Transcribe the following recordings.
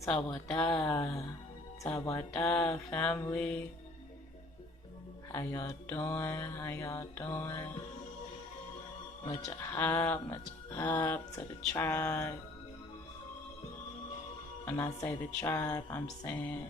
Tawada, Tawada family. How y'all doing? How y'all doing? Much Ahav to the tribe. When I say the tribe, I'm saying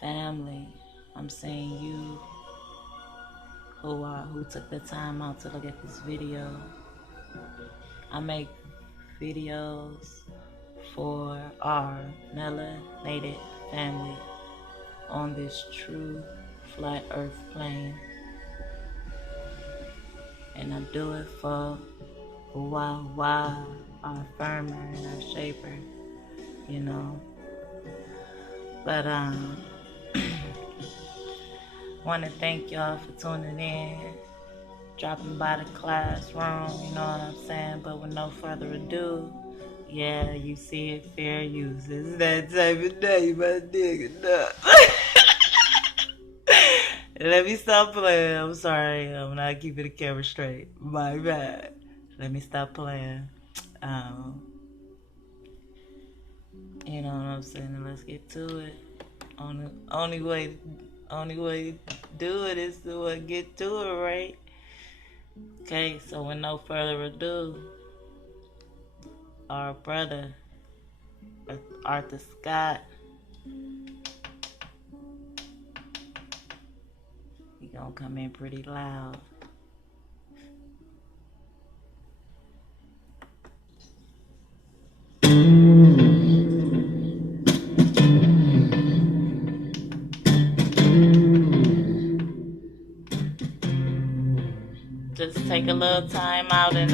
family. I'm saying you who took the time out to look at this video. I make videos for our melanated family on this true flat earth plane. And I do it for why our firmer and our shaper, you know. But want to thank y'all for tuning in, dropping by the classroom, you know what I'm saying? But with no further ado, yeah, you see it, fair use. It's that type of day, my nigga. No. Let me stop playing. I'm sorry, I'm not keeping the camera straight. My bad. Let me stop playing. You know what I'm saying? Let's get to it. Only way to do it is to get to it, right? Okay, so with no further ado, our brother Arthur Scott, he gonna come in pretty loud. Just take a little time out and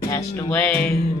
catch the wave.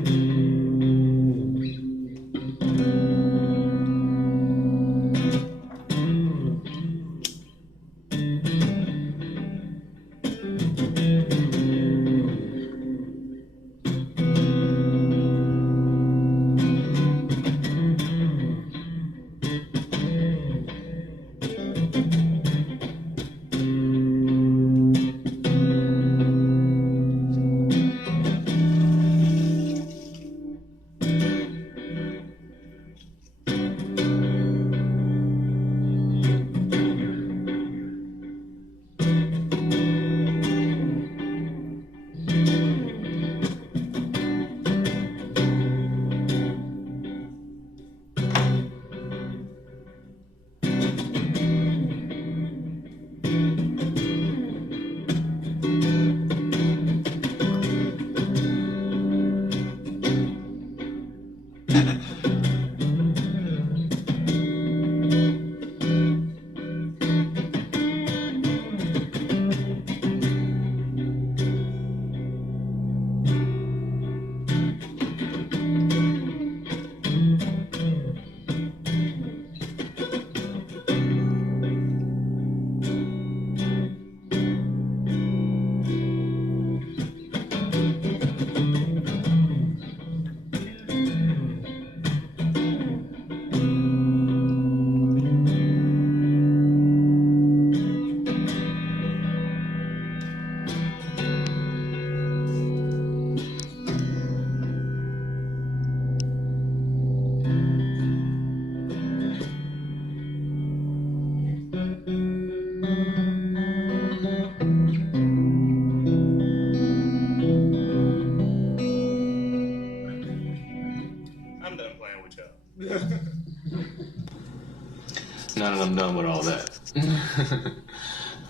Now that I'm done with all that.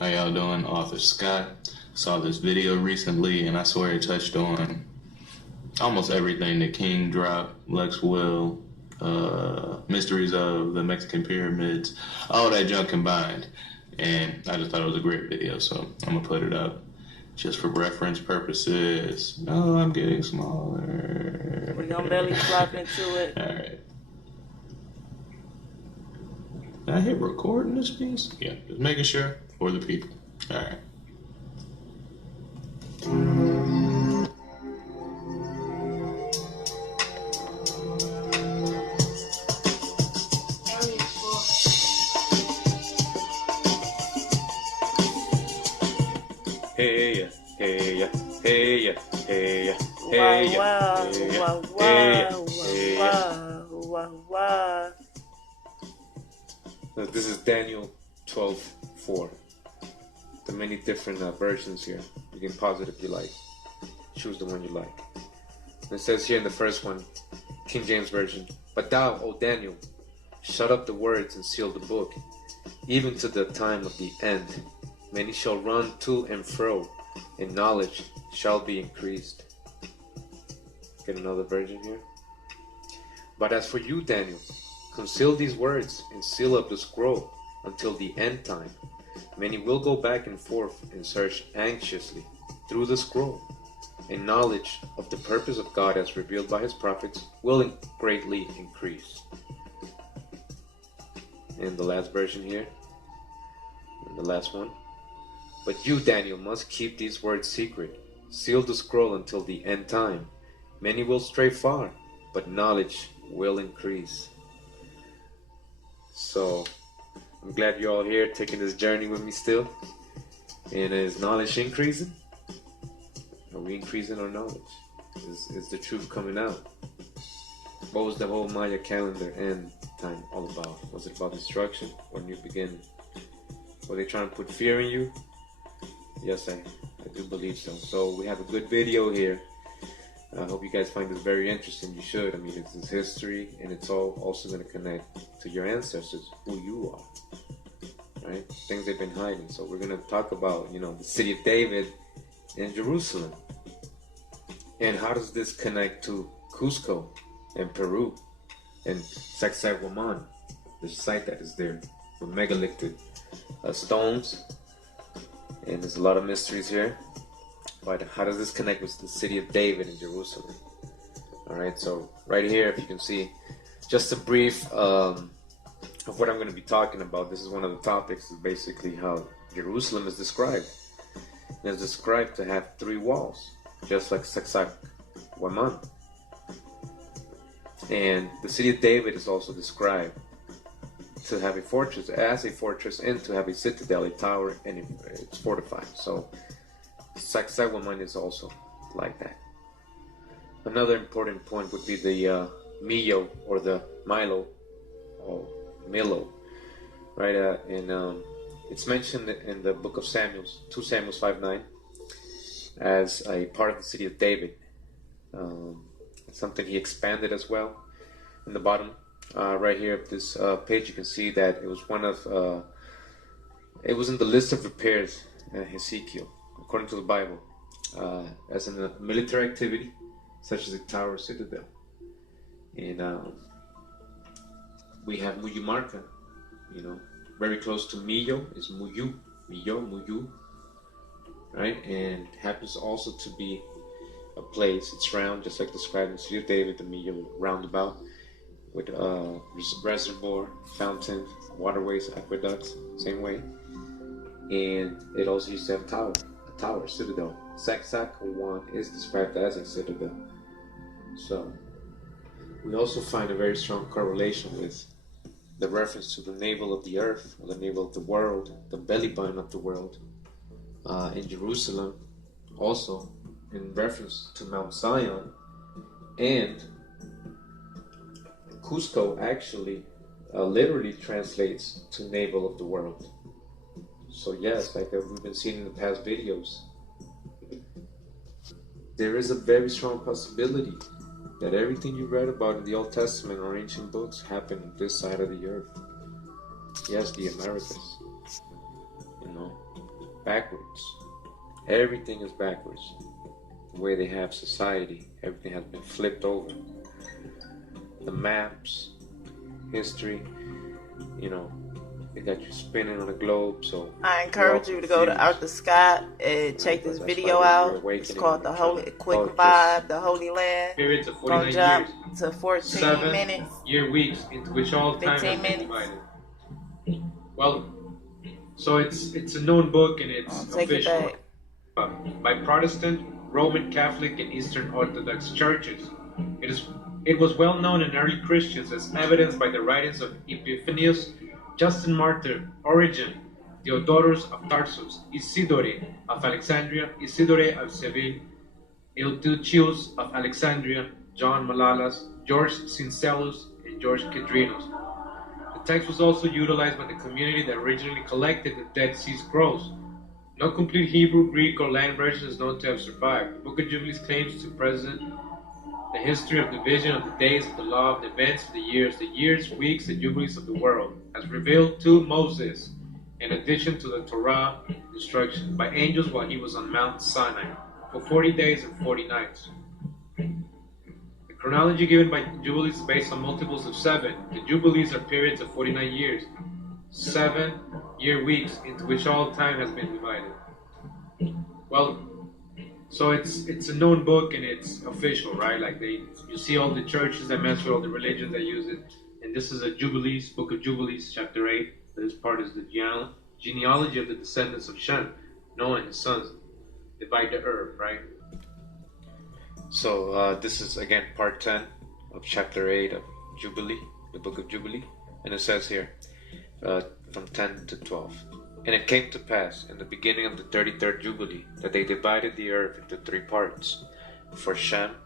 How y'all doing? Arthur Scott. Saw this video recently and I swear it touched on almost everything that King dropped, Lex Will, Mysteries of the Mexican Pyramids, all that junk combined. And I just thought it was a great video, so I'm gonna put it up just for reference purposes. No, I'm getting smaller. We're gonna belly flop into it. Alright. Did I hit record in this piece? Yeah, just making sure for the people. Alright. Hey yeah, hey yeah, hey yeah, hey yeah, This is Daniel 12:4. The many different versions here. You can pause it if you like. Choose the one you like. It says here in the first one, King James Version, "But thou, O Daniel, shut up the words and seal the book, even to the time of the end. Many shall run to and fro, and knowledge shall be increased." Get another version here. "But as for you, Daniel, conceal these words and seal up the scroll until the end time. Many will go back and forth and search anxiously through the scroll, and knowledge of the purpose of God as revealed by his prophets will greatly increase." And the last version here, and the last one. "But you, Daniel, must keep these words secret. Seal the scroll until the end time. Many will stray far, but knowledge will increase." So, I'm glad you're all here taking this journey with me still. And is knowledge increasing? Are we increasing our knowledge? Is the truth coming out? What was the whole Maya calendar end time all about? Was it about destruction or new beginning? Were they trying to put fear in you? Yes, I do believe so. So we have a good video here. I hope you guys find this very interesting. You should. I mean, it's history, and it's all also going to connect to your ancestors, who you are, right? Things they've been hiding. So we're going to talk about, the city of David in Jerusalem. And how does this connect to Cusco and Peru and Sacsayhuaman, the site that is there with megalithic stones? And there's a lot of mysteries here. But how does this connect with the city of David in Jerusalem? All right, so right here, if you can see, just a brief of what I'm going to be talking about. This is one of the topics, is basically how Jerusalem is described. And it's described to have 3 walls, just like Sacsayhuaman. And the city of David is also described to have a fortress, as a fortress, and to have a citadel, a tower, and it's fortified. So Sacsayhuaman is also like that. Another important point would be the Milo, or the Milo, or Milo, right? And it's mentioned in the book of Samuel, 2 Samuel 5:9, as a part of the city of David. It's something he expanded as well. In the bottom right here of this page, you can see that it was it was in the list of repairs in Hezekiel, according to the Bible, as in a military activity, such as a tower or citadel. And we have Muyumarca, very close to Millo is Muyu, right? And happens also to be a place, it's round, just like described in the city of David, the Millo roundabout, with reservoir, fountain, waterways, aqueducts, same way. And it also used to have a tower, citadel. Sacsayhuaman is described as a citadel. So we also find a very strong correlation with the reference to the navel of the earth, or the navel of the world, the belly button of the world, in Jerusalem, also in reference to Mount Zion. And Cusco actually literally translates to navel of the world. So yes, like we've been seeing in the past videos, there is a very strong possibility that everything you read about in the Old Testament or ancient books happened on this side of the earth. Yes, the Americas. Backwards. Everything is backwards. The way they have society, everything has been flipped over. The maps, history, they got you spinning on a globe. So I encourage you to go to Earth to Sky and check this video out. It's called the Quick Vibe, the Holy Land. Periods of 49 years. To 14 minutes. 7-year weeks, into which all time 15 has been minutes. divided. Well, so it's a known book, and it's official by Protestant, Roman Catholic, and Eastern Orthodox churches. It was well known in early Christians, as evidenced by the writings of Epiphanius, Justin Martyr, Origen, Theodorus of Tarsus, Isidore of Alexandria, Isidore of Seville, Eutychius of Alexandria, John Malalas, George Syncellus, and George Kedrinos. The text was also utilized by the community that originally collected the Dead Sea Scrolls. No complete Hebrew, Greek, or Latin version is known to have survived. The Book of Jubilees claims to present the history of division of the days of the law, of the events of the years, weeks, and jubilees of the world, as revealed to Moses, in addition to the Torah instructions by angels while he was on Mount Sinai, for 40 days and 40 nights. The chronology given by Jubilees is based on multiples of 7. The Jubilees are periods of 49 years, 7-year weeks into which all time has been divided. Well, so it's a known book and it's official, right? Like you see all the churches that mess with all the religions that use it. And this is a Jubilees, Book of Jubilees, chapter 8. This part is the genealogy of the descendants of Shem. Noah and his sons divide the earth, right? So this is again part 10 of chapter 8 of Jubilee, the Book of Jubilee. And it says here, from 10 to 12. And it came to pass in the beginning of the 33rd Jubilee that they divided the earth into 3 parts, for Shem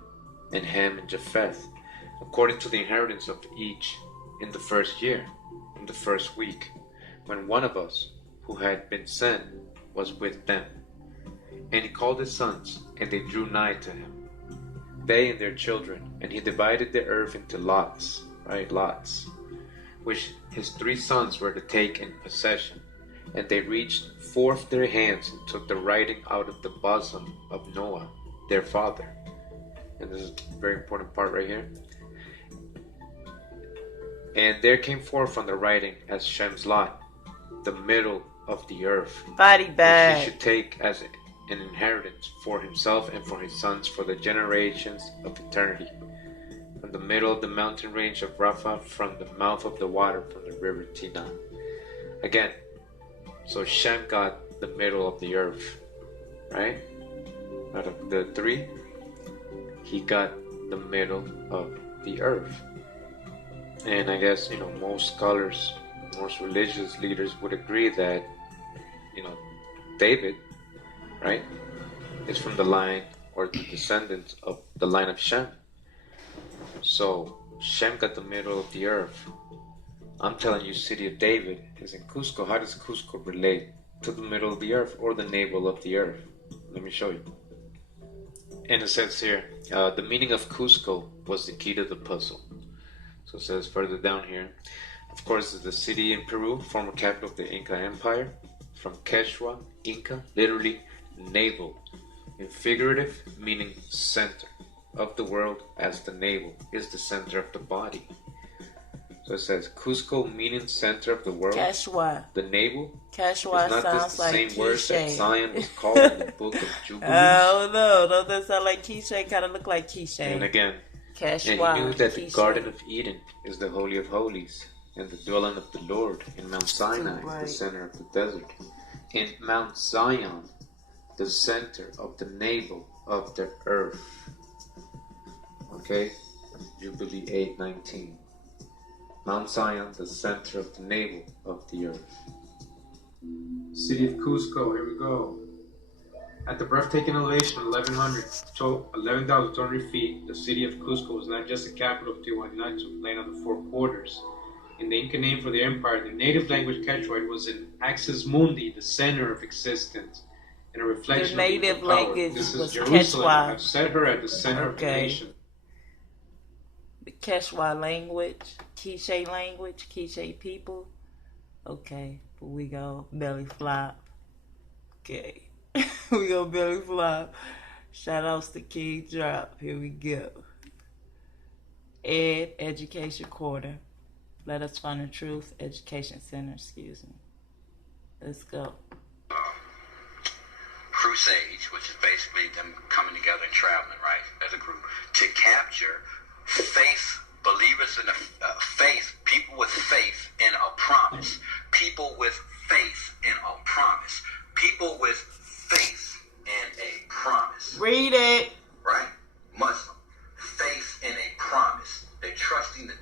and Ham and Japheth, according to the inheritance of each, in the first year, in the first week, when one of us, who had been sent, was with them. And he called his sons, and they drew nigh to him, they and their children, and he divided the earth into lots, right, lots, which his 3 sons were to take in possession. And they reached forth their hands and took the writing out of the bosom of Noah, their father. And this is a very important part right here. And there came forth from the writing as Shem's lot, the middle of the earth, Body bag. which he should take as an inheritance for himself and for his sons for the generations of eternity. From the middle of the mountain range of Rapha, from the mouth of the water, from the river Tina. Again, so Shem got the middle of the earth, right? Out of the 3, he got the middle of the earth. And I guess, most scholars, most religious leaders would agree that, David, right, is from the line or the descendants of the line of Shem. So Shem got the middle of the earth. I'm telling you, city of David is in Cusco. How does Cusco relate to the middle of the earth or the navel of the earth? Let me show you. And it says here, the meaning of Cusco was the key to the puzzle. So it says further down here, of course, it's the city in Peru, former capital of the Inca Empire. From Quechua, Inca, literally navel, in figurative meaning center of the world, as the navel is the center of the body. So it says Cusco meaning center of the world. Quechua. The navel Quechua is not sounds this the like same word that quiche. Zion was called in the Book of Jubilees. Oh no, don't that sound like quiche? Kind of look like quiche. And again, Quechua. and he knew that the quiche. Garden of Eden is the Holy of Holies and the dwelling of the Lord in Mount Sinai, Right. the center of the desert. In Mount Zion, the center of the navel of the earth. Okay? Jubilee 8:19. Mount Zion, the center of the navel of the earth. City of Cusco, here we go. At the breathtaking elevation of 11,200 feet, the city of Cusco was not just the capital of Tiwanaku, laying on the 4 quarters. In the Inca name for the empire, the native language Quechua was in Axis Mundi, the center of existence, and a reflection The of native Inca power. language This was is Jerusalem. Quechua. I've set her at the center of the Okay. nation. The Quechua language, quiche language, quiche people. Okay, here we go belly flop. Okay, we go belly flop. Shout outs to King Drop. Here we go. Education Quarter. Let us find the truth. Education Center. Excuse me. Let's go. Crusades, which is basically them coming together and traveling, right, as a group, to capture faith, believers in the faith, people with faith in a promise, people with faith in a promise, people with faith in a promise. Read it. Right? Muslim, faith in a promise. They're trusting in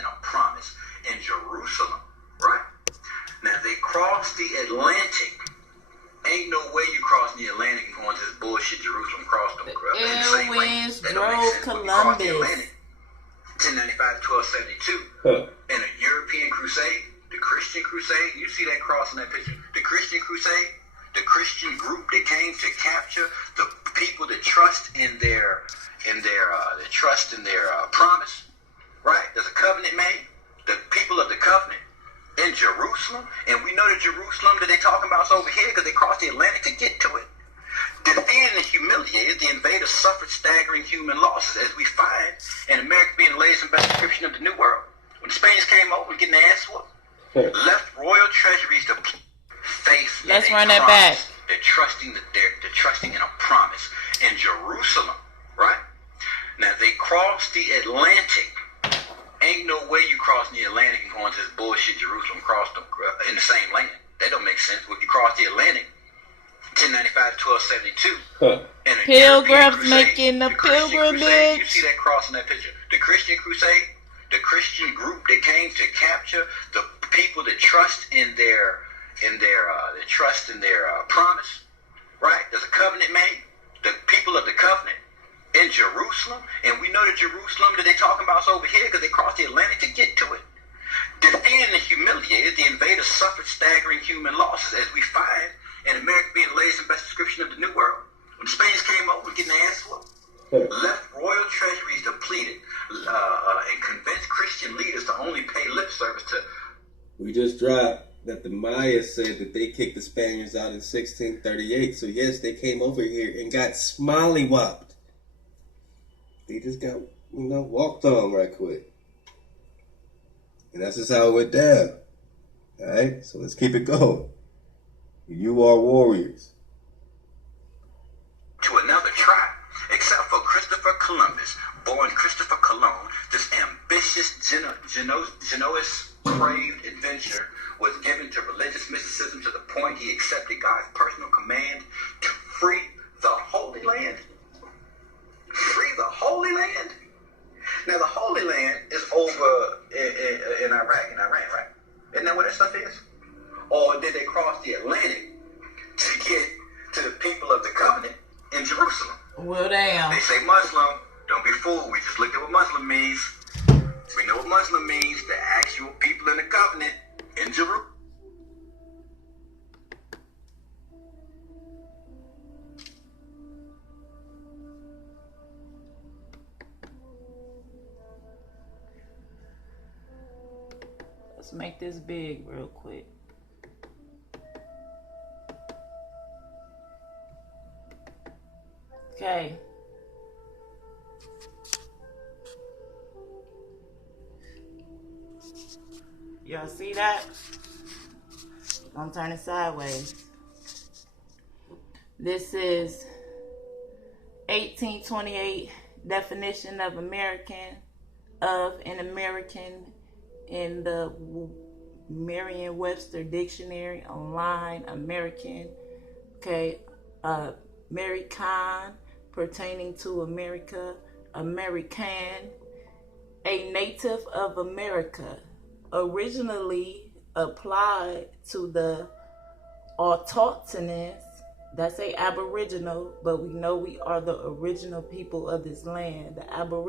a promise in Jerusalem, right? Now they crossed the Atlantic Ain't no way you crossing the Atlantic and going to this bullshit Jerusalem cross them. Air winds drove Columbus. 1095 to 1272. In a European crusade, the Christian crusade, you see that cross in that picture. The Christian crusade, the Christian group that came to capture the people that trust in their promise, right? There's a covenant made. The people of the covenant in Jerusalem, and we know that Jerusalem that they talking about is over here because they crossed the Atlantic to get to it. Defeated and humiliated, the invaders suffered staggering human losses, as we find in America being the latest and best description of the New World. When the Spaniards came over and getting their ass whooped, left royal treasuries to faith. Let's run that back. They're trusting in a promise in Jerusalem, right? Now they crossed the Atlantic. Ain't no way you crossing the Atlantic and going to this bullshit Jerusalem cross them in the same lane. That don't make sense. When you cross the Atlantic, 1095 to 1272. And Pilgrims making the pilgrimage. You see that cross in that picture. The Christian crusade, the Christian group that came to capture the people that trust in their promise, right? There's a covenant made. The people of the covenant in Jerusalem, and we know that Jerusalem that they talking about is over here because they crossed the Atlantic to get to it. Defeated and humiliated, the invaders suffered staggering human losses, as we find in America being the latest and best description of the New World. When the Spaniards came over getting their ass whooped, left royal treasuries depleted, and convinced Christian leaders to only pay lip service to. We just dropped that the Mayas said that they kicked the Spaniards out in 1638. So yes, they came over here and got smollywopped. They just got, walked on right quick. And that's just how it went down. Alright? So let's keep it going. You are warriors. To another tribe, except for Christopher Columbus, born Christopher Colon, this ambitious, generous, craved adventurer was given to religious mysticism to the point he accepted God's personal command to free the Holy Land. Free the Holy Land? Now, the Holy Land is over in Iraq, in Iran, right? Isn't that where that stuff is? Or did they cross the Atlantic to get to the people of the covenant in Jerusalem? Well, damn. They say Muslim. Don't be fooled. We just looked at what Muslim means. We know what Muslim means. The actual people in the covenant in Jerusalem. Let's make this big real quick. Okay. Y'all see that? I'm turning sideways. This is 1828 definition of an American in the Merriam-Webster dictionary online. American, okay, American, pertaining to America, American, a native of America, originally applied to the autochthonous, that's a aboriginal, but we know we are the original people of this land. The aboriginal